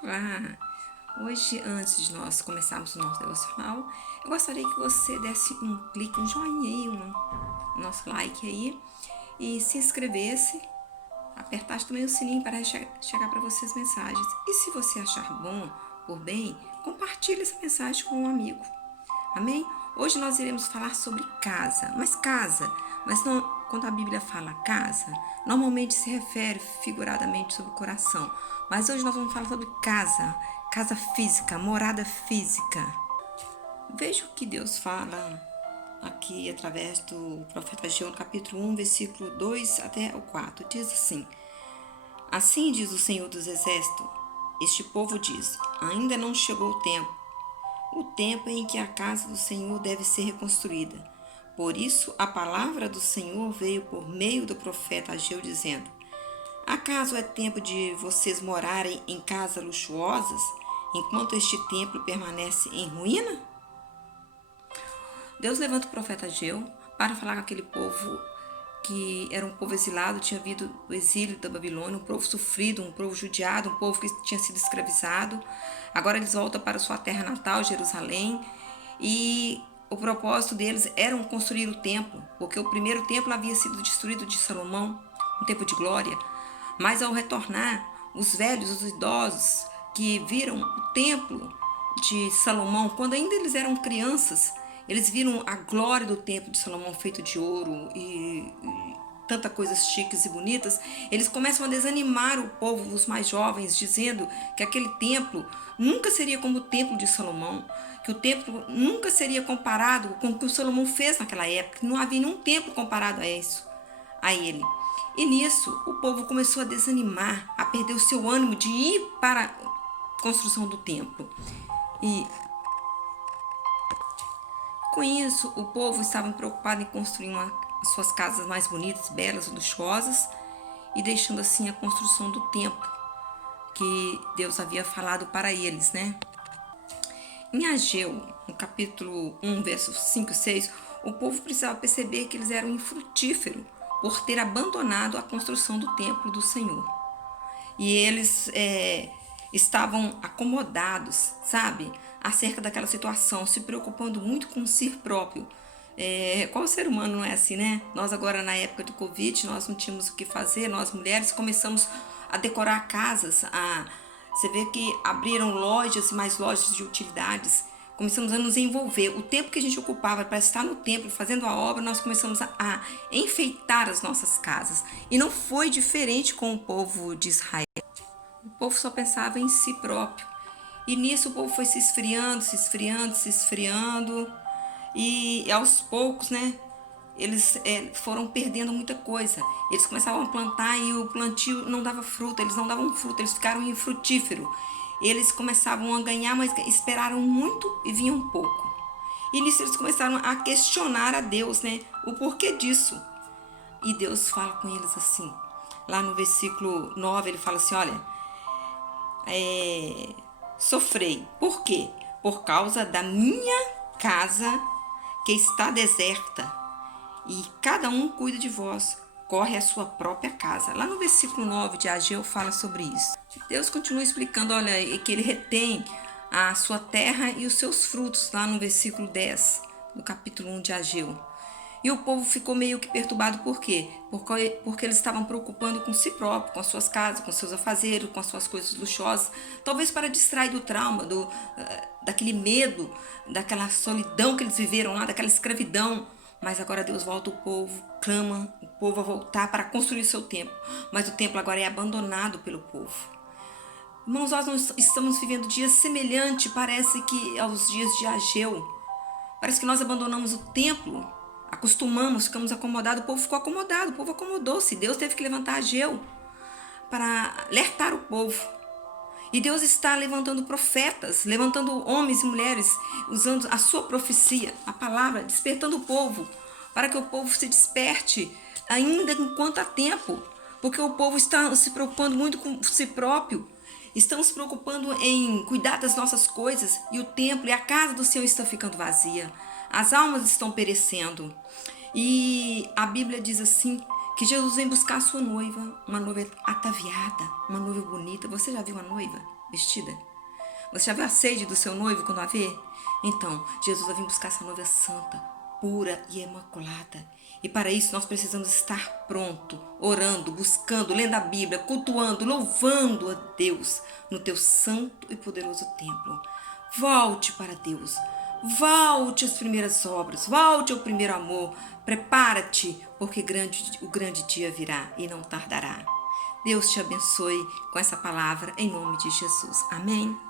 Olá! Hoje, antes de nós começarmos o nosso devocional, eu gostaria que você desse um clique, um joinha aí, um nosso like aí e se inscrevesse, apertasse também o sininho para chegar para você as mensagens. E se você achar bom, por bem, compartilhe essa mensagem com um amigo. Amém? Hoje nós iremos falar sobre casa, mas não, quando a Bíblia fala casa, normalmente se refere figuradamente sobre o coração. Mas hoje nós vamos falar sobre casa física, morada física. Veja o que Deus fala aqui através do profeta Ageu, no capítulo 1, versículo 2 até o 4. Diz assim: Assim diz o Senhor dos Exércitos, este povo diz, ainda não chegou o tempo em que a casa do Senhor deve ser reconstruída. Por isso, a palavra do Senhor veio por meio do profeta Ageu, dizendo: Acaso é tempo de vocês morarem em casas luxuosas, enquanto este templo permanece em ruína? Deus levanta o profeta Ageu para falar com aquele povo que era um povo exilado, tinha vindo do exílio da Babilônia, um povo sofrido, um povo judiado, um povo que tinha sido escravizado. Agora eles voltam para sua terra natal, Jerusalém, e o propósito deles era construir o templo, porque o primeiro templo havia sido destruído de Salomão, um templo de glória. Mas ao retornar, os velhos, os idosos que viram o templo de Salomão, quando ainda eles eram crianças, eles viram a glória do templo de Salomão feito de ouro e tanta coisas chiques e bonitas, eles começam a desanimar o povo, os mais jovens, dizendo que aquele templo nunca seria como o templo de Salomão, que o templo nunca seria comparado com o que o Salomão fez naquela época, não havia nenhum templo comparado a isso, a ele. E nisso, o povo começou a desanimar, a perder o seu ânimo de ir para a construção do templo. E com isso, o povo estava preocupado em construir as suas casas mais bonitas, belas, luxuosas, e deixando assim a construção do templo que Deus havia falado para eles, né? Em Ageu, no capítulo 1, versos 5 e 6, o povo precisava perceber que eles eram infrutíferos por ter abandonado a construção do templo do Senhor. E eles estavam acomodados, sabe? Acerca daquela situação, se preocupando muito com si próprio. Qual ser humano não é assim, né? Nós agora na época do Covid, nós não tínhamos o que fazer, nós mulheres começamos a decorar casas, você vê que abriram lojas e mais lojas de utilidades, começamos a nos envolver. O tempo que a gente ocupava para estar no templo fazendo a obra, nós começamos a enfeitar as nossas casas. E não foi diferente com o povo de Israel. O povo só pensava em si próprio. E nisso o povo foi se esfriando, se esfriando, se esfriando. E aos poucos, né, eles foram perdendo muita coisa. Eles começavam a plantar e o plantio não dava fruta, eles não davam fruta, eles ficaram infrutíferos. Eles começavam a ganhar, mas esperaram muito e vinham pouco. E nisso eles começaram a questionar a Deus, né, o porquê disso. E Deus fala com eles assim, lá no versículo 9, ele fala assim, olha, sofrei. Por quê? Por causa da minha casa que está deserta e cada um cuida de vós, corre a sua própria casa. Lá no versículo 9 de Ageu fala sobre isso. Deus continua explicando, olha, que ele retém a sua terra e os seus frutos, lá no versículo 10 do capítulo 1 de Ageu. E o povo ficou meio que perturbado, por quê? Porque eles estavam preocupando com si próprio, com as suas casas, com seus afazeres, com as suas coisas luxuosas, talvez para distrair do trauma, daquele medo, daquela solidão que eles viveram lá, daquela escravidão. Mas agora Deus volta o povo, clama o povo a voltar para construir seu templo. Mas o templo agora é abandonado pelo povo. Irmãos, nós estamos vivendo dias semelhantes, parece que aos dias de Ageu. Parece que nós abandonamos o templo, acostumamos, ficamos acomodados, o povo ficou acomodado, o povo acomodou-se. Deus teve que levantar Ageu para alertar o povo. E Deus está levantando profetas, levantando homens e mulheres, usando a sua profecia, a palavra, despertando o povo, para que o povo se desperte ainda enquanto há tempo, porque o povo está se preocupando muito com si próprio, estão se preocupando em cuidar das nossas coisas, e o templo e a casa do Senhor estão ficando vazia, as almas estão perecendo. E a Bíblia diz assim, que Jesus vem buscar a sua noiva, uma noiva ataviada, uma noiva bonita. Você já viu a noiva? vestida? Você já viu a sede do seu noivo quando a vê? Então, Jesus vai vir buscar essa noiva santa, pura e imaculada. E para isso nós precisamos estar pronto, orando, buscando, lendo a Bíblia, cultuando, louvando a Deus no teu santo e poderoso templo. Volte para Deus. Volte às primeiras obras, volte ao primeiro amor. Prepara-te, porque o grande dia virá e não tardará. Deus te abençoe com essa palavra em nome de Jesus. Amém.